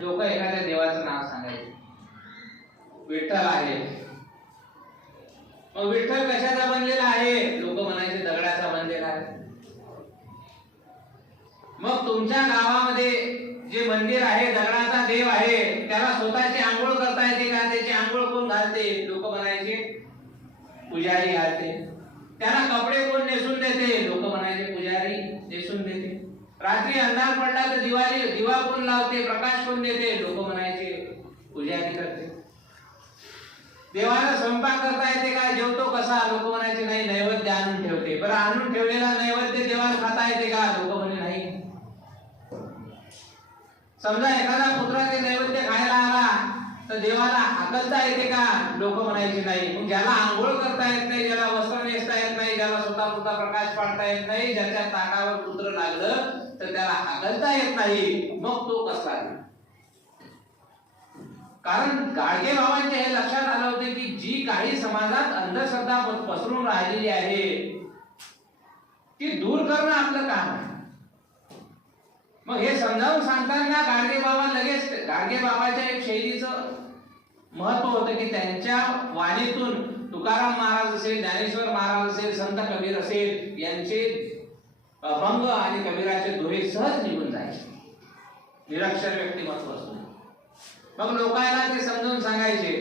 लोक एखाद्या देवाचं नाव सांगायचे, विठ्ठल आहे. मग विठ्ठल कशाचा बनलेला आहे? लोक म्हणायचे दगडाचा बनलेला आहे. मग तुमच्या गावामध्ये जे मंदिर आहे, दगडाचा देव आहे, त्याला स्वतःची आंघोळ करता येते का? त्याची आंघोळ कोण घालते? लोक म्हणायचे पुजारी घालते. त्याला कपडे कोण नेसून देते? लोक म्हणायचे पुजारी नेसून देते. रात्री अंधार पडला तर दिवा कोण लावते? प्रकाश कोण देते? लोक म्हणायचे पुजारी करते. देवाला स्वयंपाक करता येते का? जेवतो कसा? लोक म्हणायचे नाही, नैवेद्य आणून ठेवते. बरं, आणून ठेवलेला नैवेद्य देवाला खाता येते का? लोक म्हणे नाही. समजा एखादा पुत्राचे नैवेद्य खायला आला तर देवाला हाकलता येते का? लोक म्हणायचे नाही. मग ज्याला आंघोळ करता येत नाही, ज्याला वस्त्र नेसता येत नाही, ज्याला स्वतः प्रकाश पाडता येत नाही, ज्याच्या ताटावर पुत्र लागलं तर त्याला हाकलता येत नाही, मग तो कसला? कारण गाडगे बाबांच्या हे लक्षात आलं होते की जी काही समाजात अंधश्रद्धा पसरून राहिलेली आहे ती दूर करणं आपलं काम आहे. मग हे समजावून सांगताना गाडगे बाबाच्या एक शैलीचं महत्व होतं की त्यांच्या वाणीतून तुकाराम महाराज असेल, ज्ञानेश्वर महाराज असेल, संत कबीर असेल, यांचे अभंग आणि कबीराचे दोहे सहज निघून जायचे, निरक्षर व्यक्तिमत्व असून. मग लोकांना ते समजून सांगायचे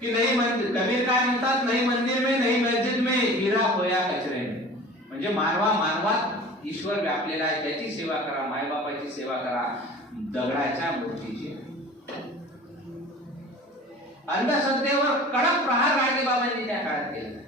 की नाही, कबीर काय म्हणतात, नाही मंदिर में नाही मस्जिद में हीरा खोया कचरे में. म्हणजे मानवात ईश्वर व्यापलेला आहे, त्याची सेवा करा, मायबापाची सेवा करा, दगडाच्या मूर्तीची. अंधश्रद्धेवर कडक प्रहार गाडगे बाबांनी त्या काळात केला.